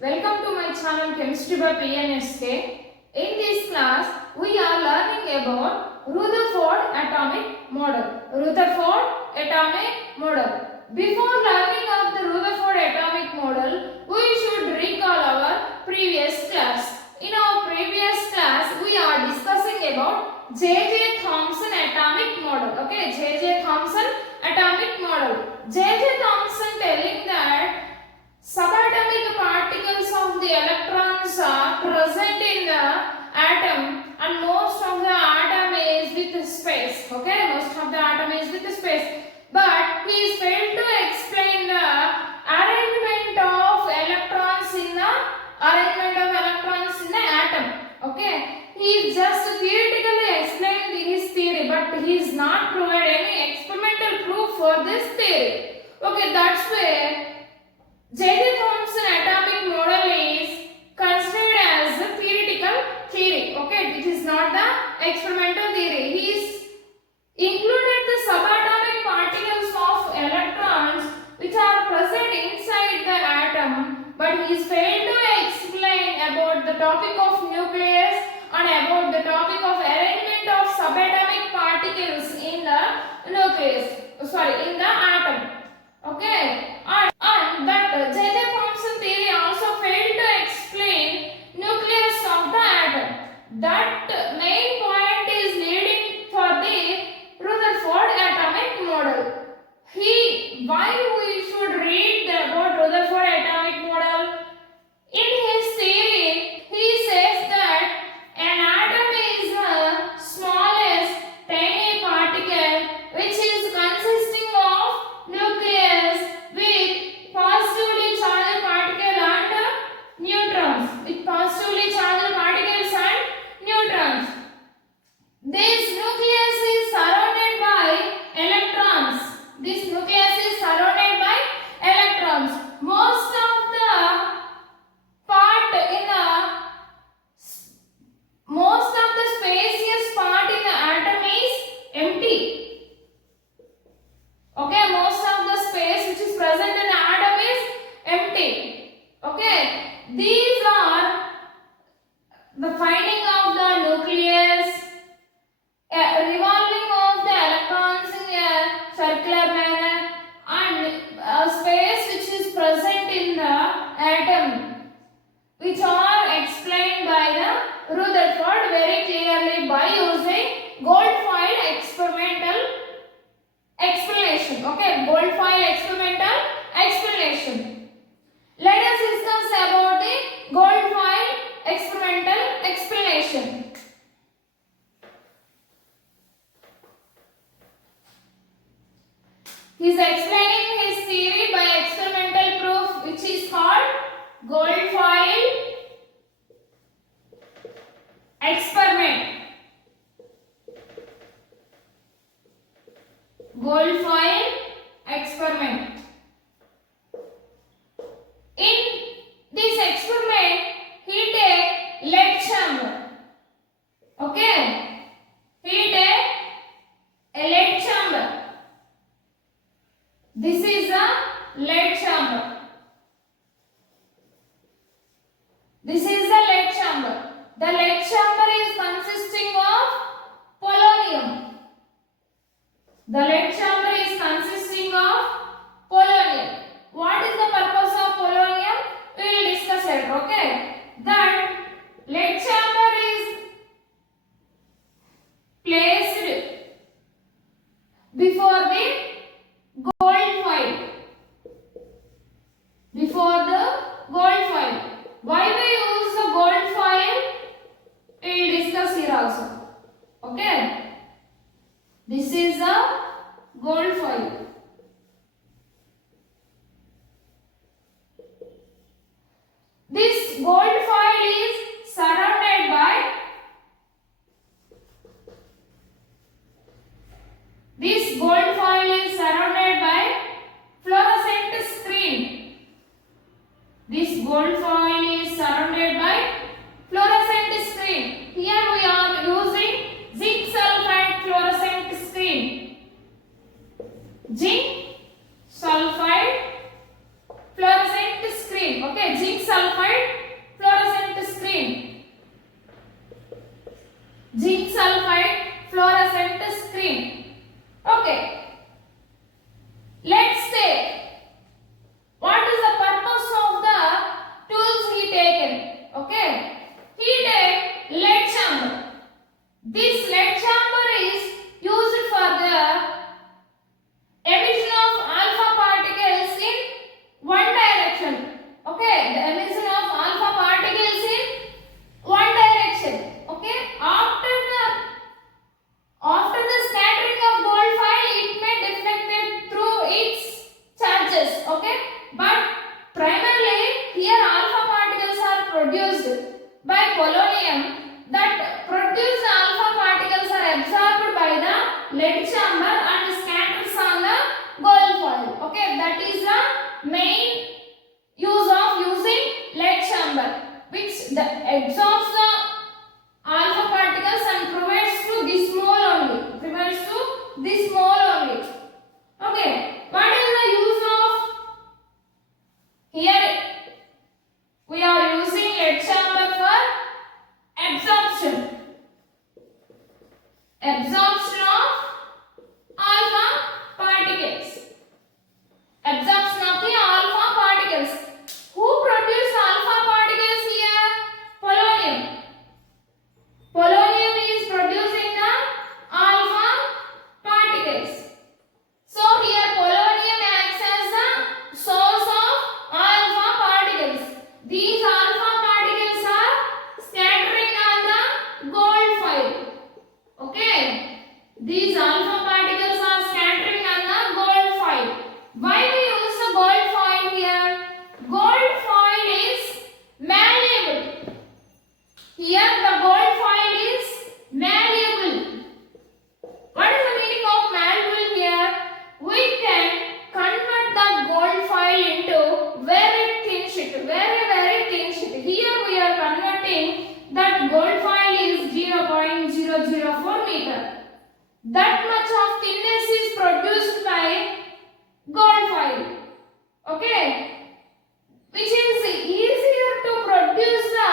Welcome to my channel Chemistry by PNSK. In this class, we are learning about Rutherford atomic model. Rutherford atomic model. Before learning of the Rutherford atomic model, we should recall our previous class. In our previous class, we are discussing about J.J. Thomson atomic model. Okay, J.J. Thomson atomic model. J.J. Thomson telling that subatomic particles of the electrons are present in the atom and most of the atom is with space. Okay, most of the atom is with space. But he is failed to explain the arrangement of electrons in the atom. Okay, he just theoretically explained his theory, but he is not provided any experimental proof for this theory. Okay, that's why J.J. Thomson atomic model is considered as a theoretical theory. Okay, it is not the experimental theory. He is included the subatomic particles of electrons which are present inside the atom, but he is failed to explain about the topic of nucleus and about the topic of arrangement of subatomic particles in the nucleus. In the atom. Okay, and that J.J. Thomson theory also failed to explain nucleus of the atom. That main point is leading for the Rutherford atomic model. Why we should read about Rutherford atomic model? In his theory, he says that an atom is the smallest tiny particle which is consisting of nucleus with positively charged particle and neutrons. With positively charged particles and neutrons. This nucleus is surrounded by electrons. This nucleus is surrounded by electrons. Most of the spacious part in the atom is empty. Okay, most of the space which is present in the atom is empty. Okay, these are the finding of the nucleus, revolving of the electrons in a circular manner, and space which is present in the atom, which are explained by the Rutherford very clearly by using gold-foil experimental explanation. Okay, gold-foil experimental explanation. Let us discuss about the gold-foil experimental explanation. He is explaining his theory by experimental proof, which is called gold-foil experiment. Gold-foil experiment. In this experiment, he take lead chamber. Okay, he take a lead chamber. This is a lead chamber. This is the lead chamber. The lead chamber is consisting of polonium. The lead chamber is consisting of polonium. What is the purpose of polonium? We will discuss later. Okay. That lead chamber is placed before the gold foil. Before the gold foil. Why we use the gold foil? We will discuss here also. Okay. This is a gold foil. This gold foil is surrounded by fluorescent screen. This gold foil is surrounded by fluorescent screen. Here we are using zinc sulfide fluorescent screen. Zinc sulfide fluorescent screen. Okay, zinc sulfide polonium that produce alpha particles are absorbed by the lead chamber and scatters on the gold foil. Okay, that is the main use of using lead chamber, which absorbs the alpha particles and provides to this mole only. Provides to this mole only. Okay, what is the use of here? We are using lead chamber for absorption. Absorption of alpha particles. Absorption of the alpha particles. Who produce alpha particles here? Polonium. Polonium is producing the alpha particles. So here polonium acts as the source of alpha particles. These alpha particles are scattering on the gold foil. Okay. These alpha particles are scattering on the gold foil. Why we use the gold foil here? Gold foil is malleable. Here the gold foil is malleable. What is the meaning of malleable here? We can convert the gold foil into very thin sheet. Very thin sheet. Here we are converting that gold foil is 0.004 meter. That much of thinness is produced by gold foil. Okay, which is easier to produce the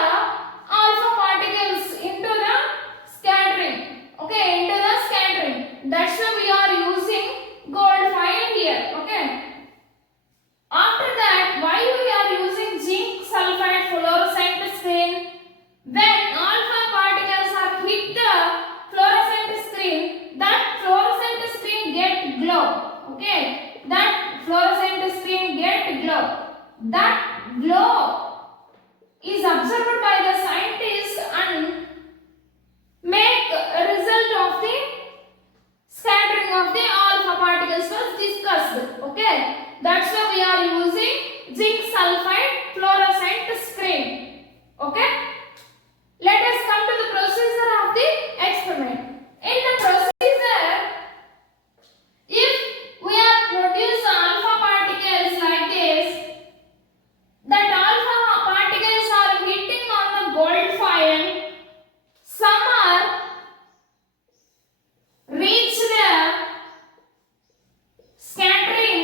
alpha particles into the scattering. Okay, into the scattering. That's why we are using gold foil here. Okay. After that, why we are using zinc sulfide fluorescent screen? When alpha particles are hit the fluorescent screen, that fluorescent screen get glow. Okay, that fluorescent screen get glow. That glow is observed by the scientists and make a result of the scattering of the alpha particles was discussed. Okay, that's why we are using zinc sulfide fluorescent screen. Okay, let us come to the procedure of the experiment. In the procedure, if we are produce alpha particles like this, that alpha particles are hitting on the gold foil, some are reach the scattering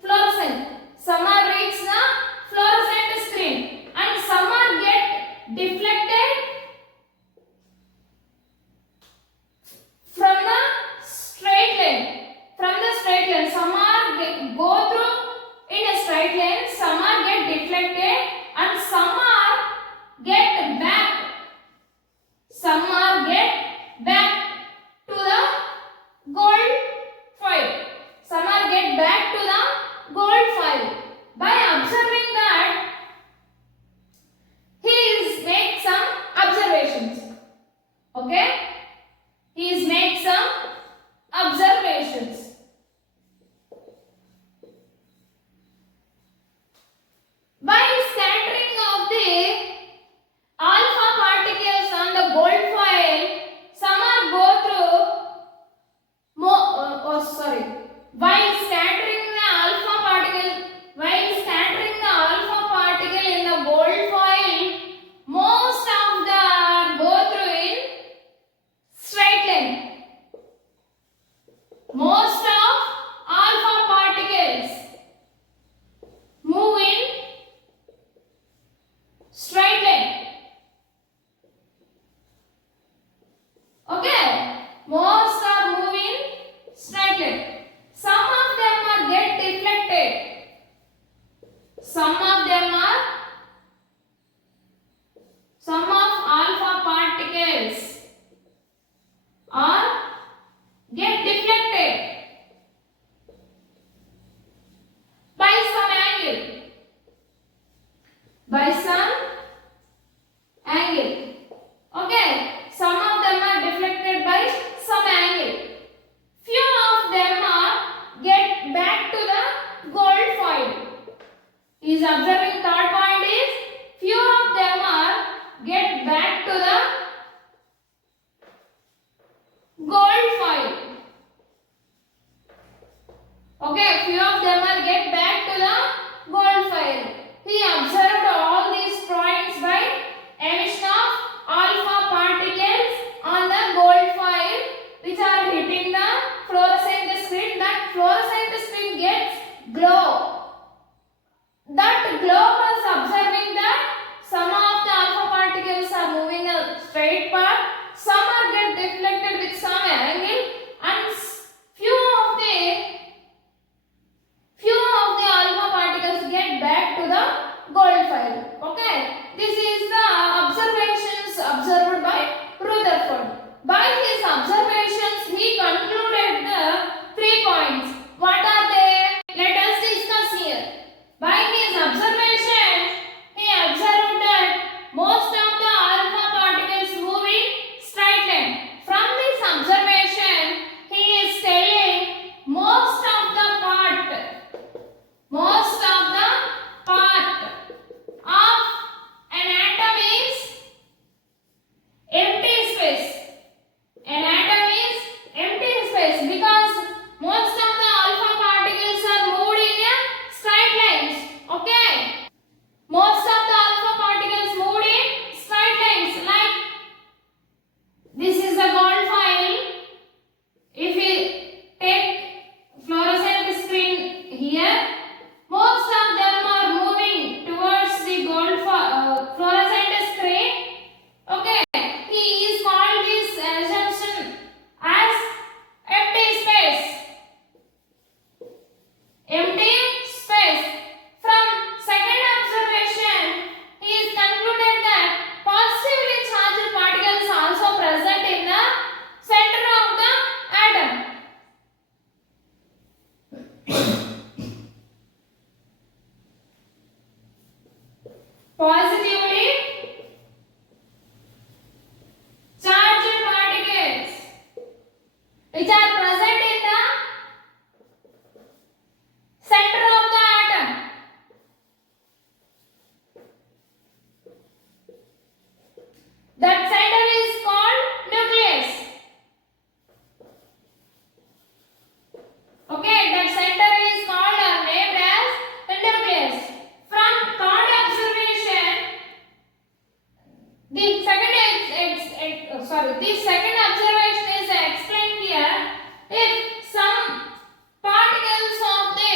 fluorescent, some are reach the fluorescent screen, and some are get deflected from the straight line. From the straight line, some are go through in a straight line, some are get deflected, and some are get back. Some are get back to the gold foil. Some are get back to the gold foil. By observing that, he is make some observations. Okay? He is make some observations. By scattering of the alpha particles on the gold foil, some are go through while scattering the alpha particle in the gold foil, most of the go through in straight line. Most of alpha particles move in straight line. Okay, most are moving straight line. Some of them are get deflected. Some of alpha particles are get deflected by some angle. By some angle. Okay, some of them are deflected by some angle. Few of them are get back to the gold foil. He is observing third point is few of them are get back to positively charged particles which are present in the center of the atom. That center is called nucleus. Okay, that center is called or named as the nucleus. From third observation, the second observation is explained here. If some particles of the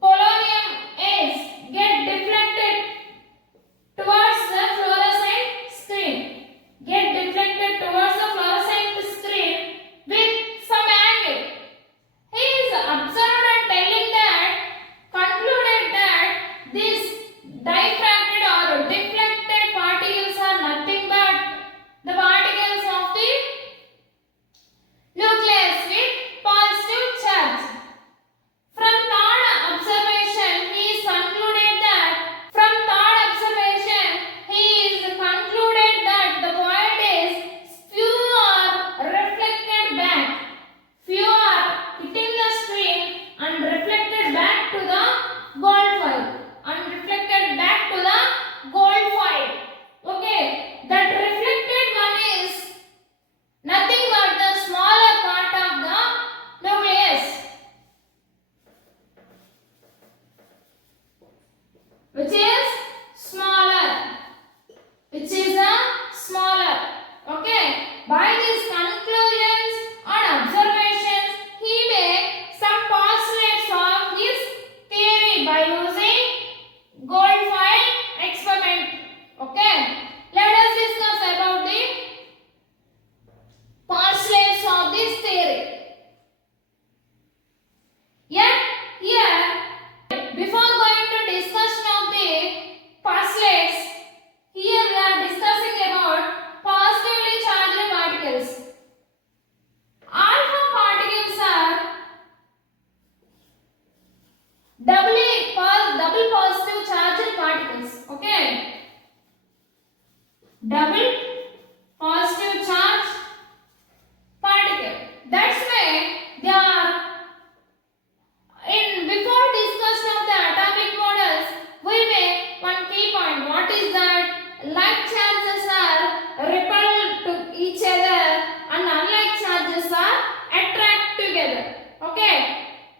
polonium is get deflected towards the fluorescent screen, with some angle. He is observed and concluded that these diffracted or deflected particles are nothing but the particles of the nucleus with positive charge. From third observation, he is concluded that the point is few are reflected back. Few are hitting the screen and reflected back to the gold foil. Okay, that reflected one is nothing but the smaller part of the nucleus, which is smaller. Okay, by these conclusions and observations, he made some postulates of his theory by using gold foil experiment. Okay, let us discuss about the postulates of this theory. Yet here, before going to discussion of the postulates, here we are discussing about positively charged particles. Alpha particles are double positive charged particles. Okay, double positive charge particle. That's why they are before discussion of the atomic models, we make one key point. What is that? Like charges are repelled to each other and unlike charges are attract together. Okay,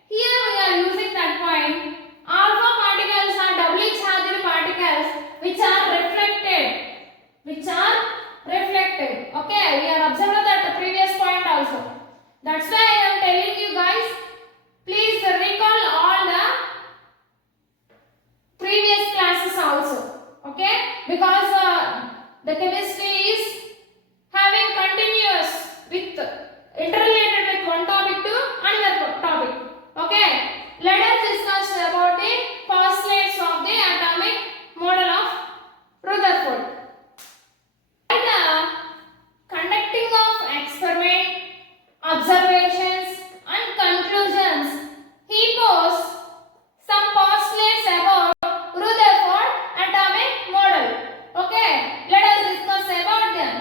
here we are using that point. Alpha particles are doubly charged particles which are reflected. Okay, we are observed that the previous point also. That's why I am telling you guys, please recall all the previous classes also. Okay, because the chemistry is having continuous with interrelated with one topic to another topic. Okay, let us discuss about the postulates of the atomic model of Rutherford. By the conducting of experiment, observations and conclusions, he posed some postulates about Rutherford atomic model. Okay, let us discuss about them.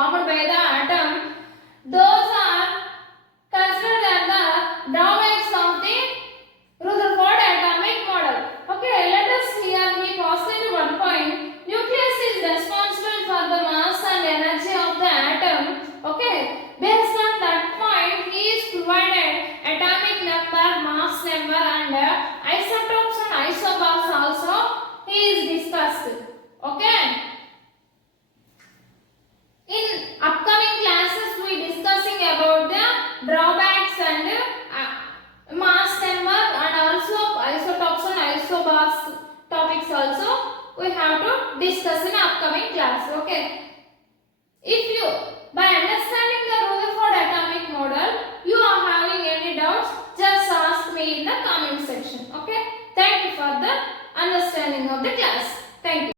formed by the atom, those are considered as the drawbacks of the Rutherford atomic model. Okay, let us here we postulate one point. Nucleus is responsible for the mass and energy of the atom. Okay, based on that point, he is provided atomic number, mass number, and isotopes and isobars also he is discussed. Okay. In upcoming classes, we discussing about the drawbacks and mass number and also isotopes and isobars topics also we have to discuss in upcoming class. Okay. If you by understanding the Rutherford atomic model you are having any doubts, just ask me in the comment section. Okay. Thank you for the understanding of the class. Thank you.